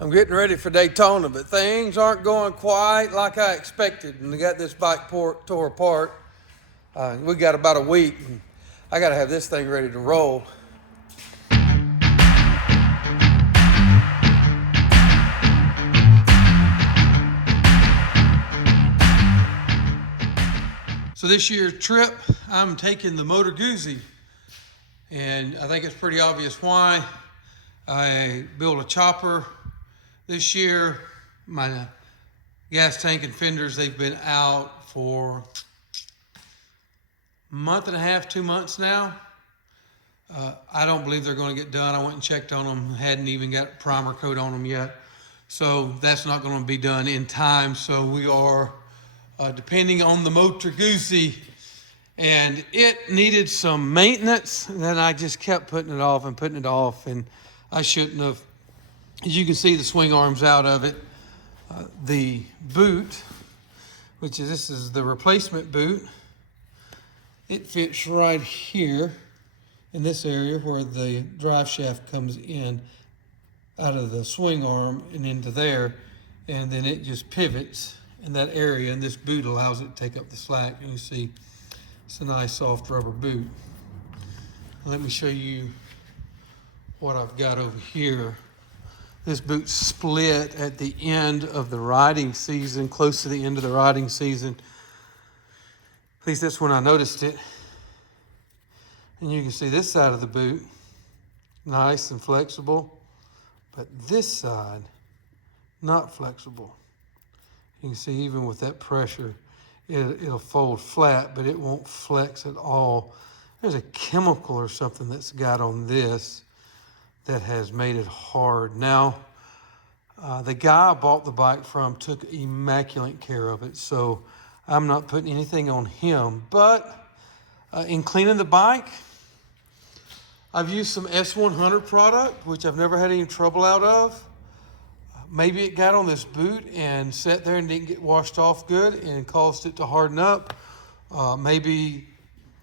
I'm getting ready for Daytona, but things aren't going quite like I expected. And I got this bike tore apart. We got about a week, and I got to have this thing ready to roll. So this year's trip, I'm taking the Moto Guzzi, and I think it's pretty obvious why. I built a chopper this year. My gas tank and fenders, they've been out for a month and a half, 2 months now. I don't believe they're going to get done. I went and checked on them, hadn't even got primer coat on them yet. So that's not going to be done in time. So we are depending on the Moto Guzzi, and it needed some maintenance. And then I just kept putting it off, and I shouldn't have. As you can see, the swing arms out of it. The boot, this is the replacement boot. It fits right here in this area where the drive shaft comes in out of the swing arm and into there, and then it just pivots in that area, and this boot allows it to take up the slack. And you see it's a nice soft rubber boot. Let me show you what I've got over here. This boot split at the end of the riding season, close to the end of the riding season. At least that's when I noticed it. And you can see this side of the boot, nice and flexible, but this side, not flexible. You can see even with that pressure, it'll fold flat, but it won't flex at all. There's a chemical or something that's got on this that has made it hard. Now, the guy I bought the bike from took immaculate care of it, so I'm not putting anything on him. But in cleaning the bike, I've used some S100 product, which I've never had any trouble out of. Maybe it got on this boot and sat there and didn't get washed off good and caused it to harden up. Maybe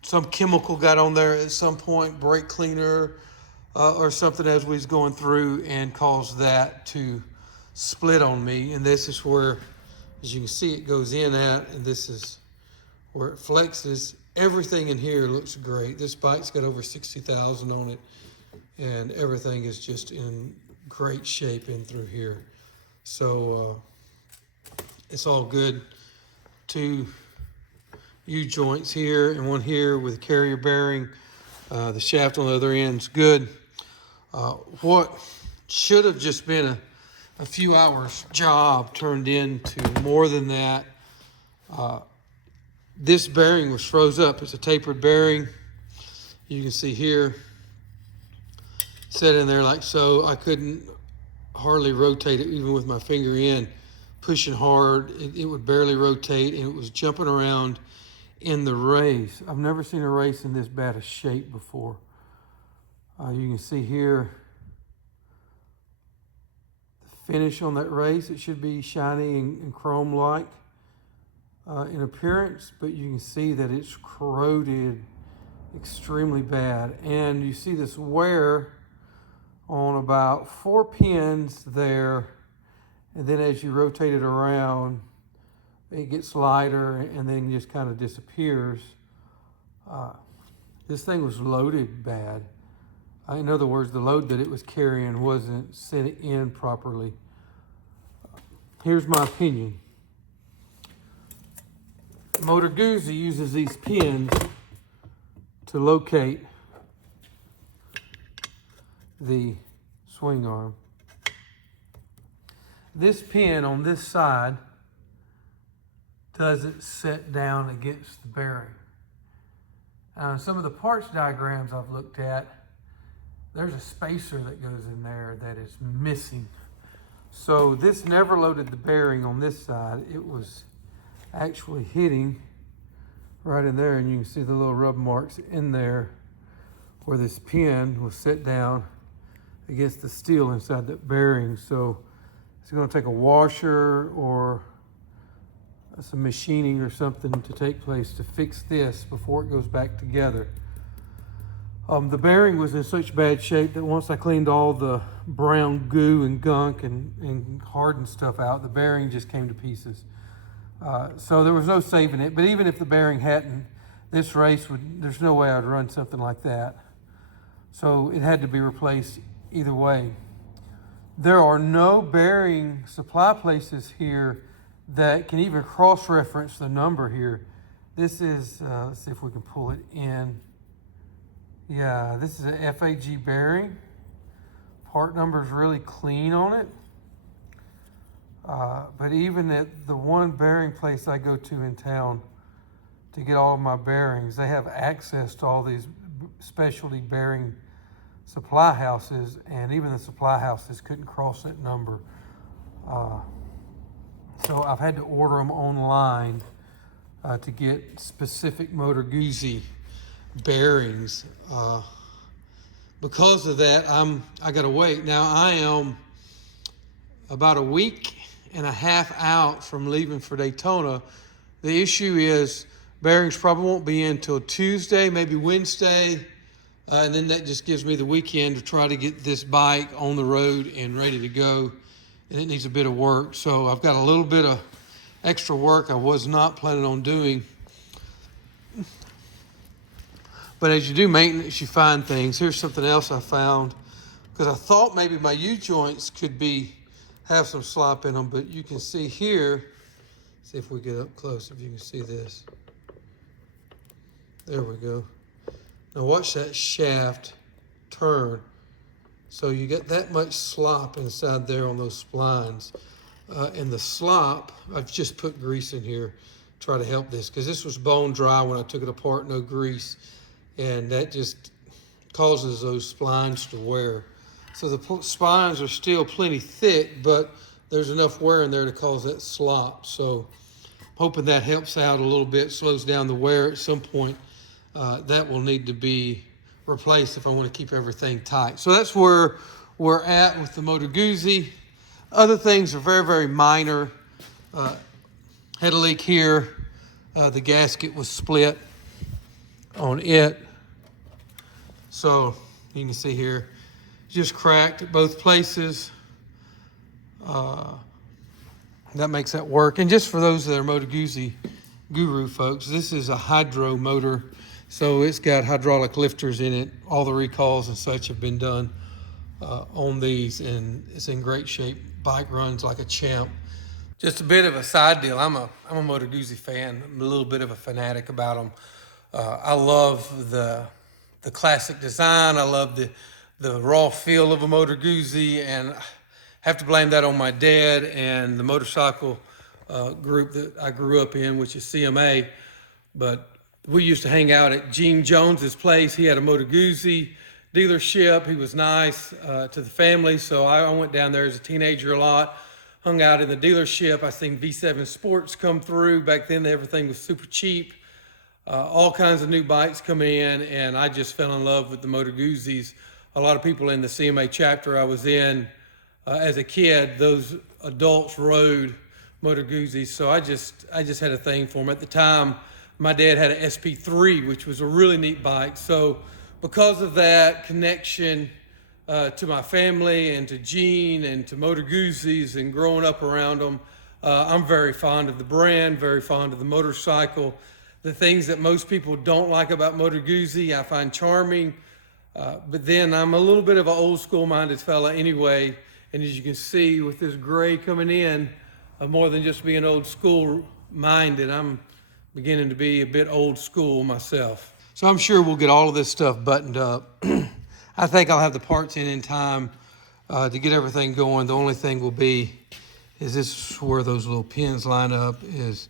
some chemical got on there at some point, brake cleaner, or something as we was going through, and caused that to split on me. And this is where, as you can see, it goes in at, and this is where it flexes. Everything in here looks great. This bike's got over 60,000 on it, and everything is just in great shape in through here. So it's all good. 2 U-joints here and one here with a carrier bearing. The shaft on the other end's good. What should have just been a few hours job turned into more than that. This bearing was froze up. It's a tapered bearing. You can see here, set in there like so. I couldn't hardly rotate it even with my finger in, pushing hard. It would barely rotate, and it was jumping around in the race. I've never seen a race in this bad a shape before. You can see here the finish on that race. It should be shiny and chrome-like in appearance, but you can see that it's corroded extremely bad. And you see this wear on about 4 pins there, and then as you rotate it around, it gets lighter and then just kind of disappears. This thing was loaded bad. In other words, the load that it was carrying wasn't set in properly. Here's my opinion. Moto Guzzi uses these pins to locate the swing arm. This pin on this side doesn't set down against the bearing. Some of the parts diagrams I've looked at, there's a spacer that goes in there that is missing. So this never loaded the bearing on this side. It was actually hitting right in there, and you can see the little rub marks in there where this pin was set down against the steel inside that bearing. So it's going to take a washer or some machining or something to take place to fix this before it goes back together. The bearing was in such bad shape that once I cleaned all the brown goo and gunk and hardened stuff out, the bearing just came to pieces. So there was no saving it. But even if the bearing hadn't, this race there's no way I'd run something like that. So it had to be replaced either way. There are no bearing supply places here that can even cross-reference the number here. This is, let's see if we can pull it in. Yeah, this is an FAG bearing. Part number is really clean on it. But even at the one bearing place I go to in town to get all of my bearings, they have access to all these specialty bearing supply houses, and even the supply houses couldn't cross that number. So I've had to order them online to get specific Moto Guzzi bearings. Because of that, I gotta wait. Now I am about a week and a half out from leaving for Daytona. The issue is bearings probably won't be in until Tuesday, maybe Wednesday. And then that just gives me the weekend to try to get this bike on the road and ready to go. And it needs a bit of work. So I've got a little bit of extra work I was not planning on doing. But as you do maintenance, you find things. Here's something else I found, because I thought maybe my U-joints could have some slop in them, but you can see here, see if we get up close, if you can see this. There we go. Now watch that shaft turn. So you get that much slop inside there on those splines. And the slop, I've just put grease in here, try to help this, because this was bone dry when I took it apart, no grease. And that just causes those splines to wear. So the spines are still plenty thick, but there's enough wear in there to cause that slop. So hoping that helps out a little bit, slows down the wear at some point. That will need to be replaced if I want to keep everything tight. So that's where we're at with the Moto Guzzi. Other things are very, very minor. Had a leak here. The gasket was split on it. So you can see here, just cracked at both places. That makes that work. And just for those that are Moto Guzzi guru folks, this is a hydro motor. So it's got hydraulic lifters in it. All the recalls and such have been done on these, and it's in great shape. Bike runs like a champ. Just a bit of a side deal. I'm a Moto Guzzi fan. I'm a little bit of a fanatic about them. I love the classic design. I love the raw feel of a Moto Guzzi, and I have to blame that on my dad and the motorcycle group that I grew up in, which is CMA. But we used to hang out at Gene Jones's place. He had a Moto Guzzi dealership. He was nice to the family, so I went down there as a teenager a lot, hung out in the dealership. I seen V7 Sports come through. Back then, everything was super cheap. All kinds of new bikes coming in, and I just fell in love with the Moto Guzzis. A lot of people in the CMA chapter I was in as a kid, those adults rode Moto Guzzis, so I just had a thing for them. At the time, my dad had an SP3, which was a really neat bike. So because of that connection to my family and to Gene and to Moto Guzzis and growing up around them, I'm very fond of the brand, very fond of the motorcycle. The things that most people don't like about Moto Guzzi, I find charming. But then I'm a little bit of an old school minded fella anyway. And as you can see with this gray coming in, more than just being old school minded, I'm beginning to be a bit old school myself. So I'm sure we'll get all of this stuff buttoned up. I think I'll have the parts in time to get everything going. The only thing will be is this where those little pins line up, is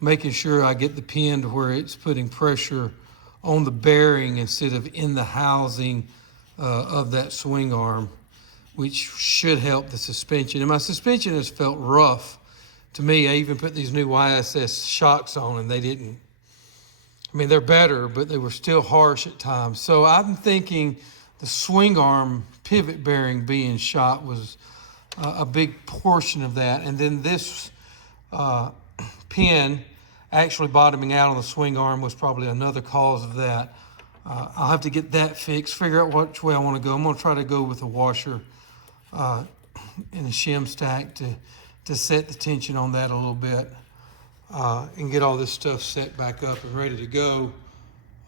making sure I get the pin to where it's putting pressure on the bearing instead of in the housing of that swing arm, which should help the suspension. And my suspension has felt rough to me. I even put these new YSS shocks on, and they didn't. I mean, they're better, but they were still harsh at times. So I'm thinking the swing arm pivot bearing being shot was a big portion of that. And then this pin actually bottoming out on the swing arm was probably another cause of that. I'll have to get that fixed, figure out which way I want to go. I'm going to try to go with a washer and a shim stack to set the tension on that a little bit and get all this stuff set back up and ready to go.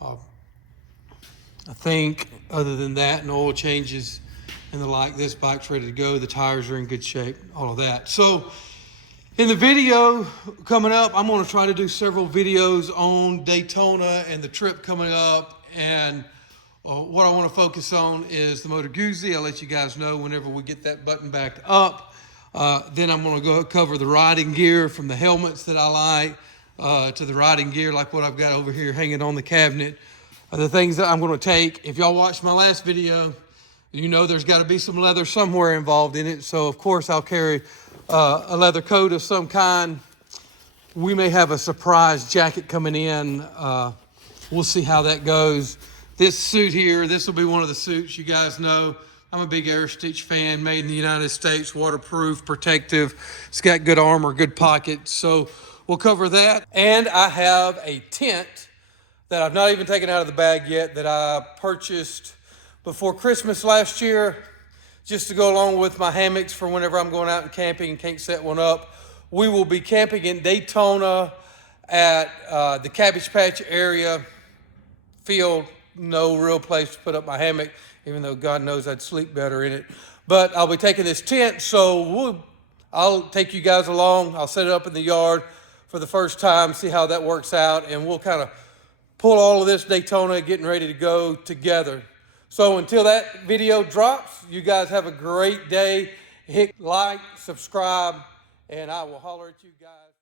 I think other than that and oil changes and the like, this bike's ready to go. The tires are in good shape, all of that. So in the video coming up, I'm going to try to do several videos on Daytona and the trip coming up. And what I want to focus on is the Moto Guzzi. I'll let you guys know whenever we get that button back up. Then I'm going to go cover the riding gear, from the helmets that I like to the riding gear like what I've got over here hanging on the cabinet. The things that I'm going to take. If y'all watched my last video, you know there's got to be some leather somewhere involved in it. So, of course, I'll carry a leather coat of some kind. We may have a surprise jacket coming in. We'll see how that goes. This suit here, this will be one of the suits you guys know. I'm a big Air Stitch fan, made in the United States, waterproof, protective. It's got good armor, good pockets. So we'll cover that. And I have a tent that I've not even taken out of the bag yet, that I purchased before Christmas last year, just to go along with my hammocks for whenever I'm going out and camping and can't set one up. We will be camping in Daytona at the Cabbage Patch area field. No real place to put up my hammock, even though God knows I'd sleep better in it. But I'll be taking this tent, so I'll take you guys along. I'll set it up in the yard for the first time, see how that works out, and we'll kind of pull all of this Daytona getting ready to go together. So until that video drops, you guys have a great day. Hit like, subscribe, and I will holler at you guys.